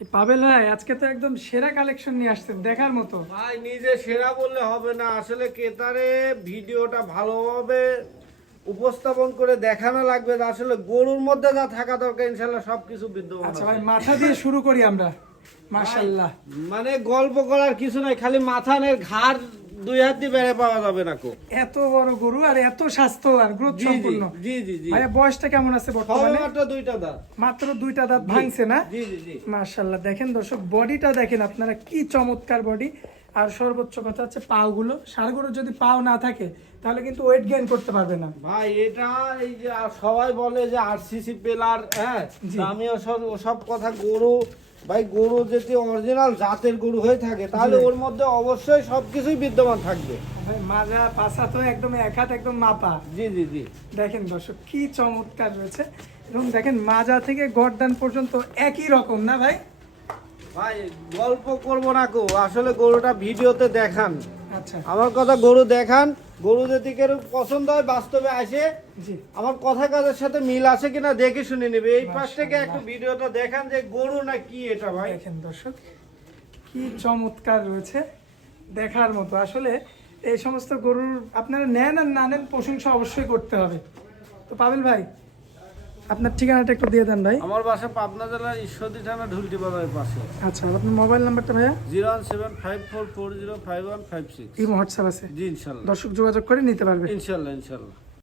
পাবেল ভাই আজকে তো একদম সেরা কালেকশন নিয়ে আসছেন, দেখার মতো। ভাই নিজে সেরা বললে হবে না, আসলে ক্রেতারে ভিডিওটা ভালোভাবে উপস্থাপন করে দেখানো লাগবে। আসলে গরুর মধ্যে যা থাকা দরকার ইনশাল্লাহ সবকিছু বিদ্যমান আচ্ছা আছে। ভাই, মাথা দিয়ে শুরু করি আমরা। মাশাআল্লাহ, মানে গল্প করার কিছু নাই, খালি মাথা নের ঘাড় দুই হাত দিয়ে বেড়ে পাওয়া যাবে না কো। এত বড় গরু আর এত স্বাস্থ্যবান, গ্রোথ জি জি সম্পূর্ণ। জি জি জি। ভাইয়া বয়সটা কেমন আছে সবে বর্তমানে? মাত্র দুইটা দাঁত। মাত্র দুইটা দাঁত ভাঙছে না? জি জি জি। মাশাআল্লাহ, দেখেন দর্শক, বডিটা দেখেন আপনারা, কি চমৎকার বডি। আর সর্বোচ্চ কথা হচ্ছে পাগুলো, ষাঁড় গরুর যদি পাও না থাকে তাহলে কিন্তু ওয়েট গেইন করতে পারবে না। ভাই এটা এই যে সবাই বলে যে আরসিসি পেলার, হ্যাঁ, জি। তা আমি ওসব কথা গরু, ভাই গরু যদি অরিজিনাল জাতের গরু হয়ে থাকে তাহলে জি। ওর মধ্যে অবশ্যই সবকিছুই বিদ্যমান থাকবে। ভাই মাজা পাছা তো একদম এক হাত একদম মাপা। জি জি জি। দেখেন দর্শক, কি চমৎকার রয়েছে। এবং দেখেন মাজা থেকে গর্দান পর্যন্ত একই রকম না ভাই? ভাই গল্প করব না কো, আসলে গরুটা ভিডিওতে দেখান। আচ্ছা আমার কথা গরু দেখান, গরু যদি কেউ পছন্দ হয় বাস্তবে আসে, জি। আমার কথা কাজের সাথে মিল আছে কিনা দেখে শুনে নেবে। এই পাশ থেকে মাশাআল্লাহ। একটু ভিডিওটা দেখান যে গরু না কি এটা ভাই। দেখেন দর্শক, কি চমৎকার রয়েছে, দেখার মতো। আসলে এই সমস্ত গরুর আপনারা নেন আর না নেন, প্রশংসা অবশ্যই করতে হবে। তো পাবেল ভাই, আপনার ঠিকানাটা একটু দিয়ে দেন ভাই। আমার বাসা পাবনা জেলার ঈশ্বরদী থানা ঢুলটি বাজারের পাশে। আচ্ছা, আর আপনার মোবাইল নাম্বারটা ভাইয়া? 01754405156। এই হোয়াটসঅ্যাপ আছে, জি ইনশাল্লাহ। দর্শক যোগাযোগ করে নিতে পারবে। ইনশাল্লাহ ইনশাল্লাহ।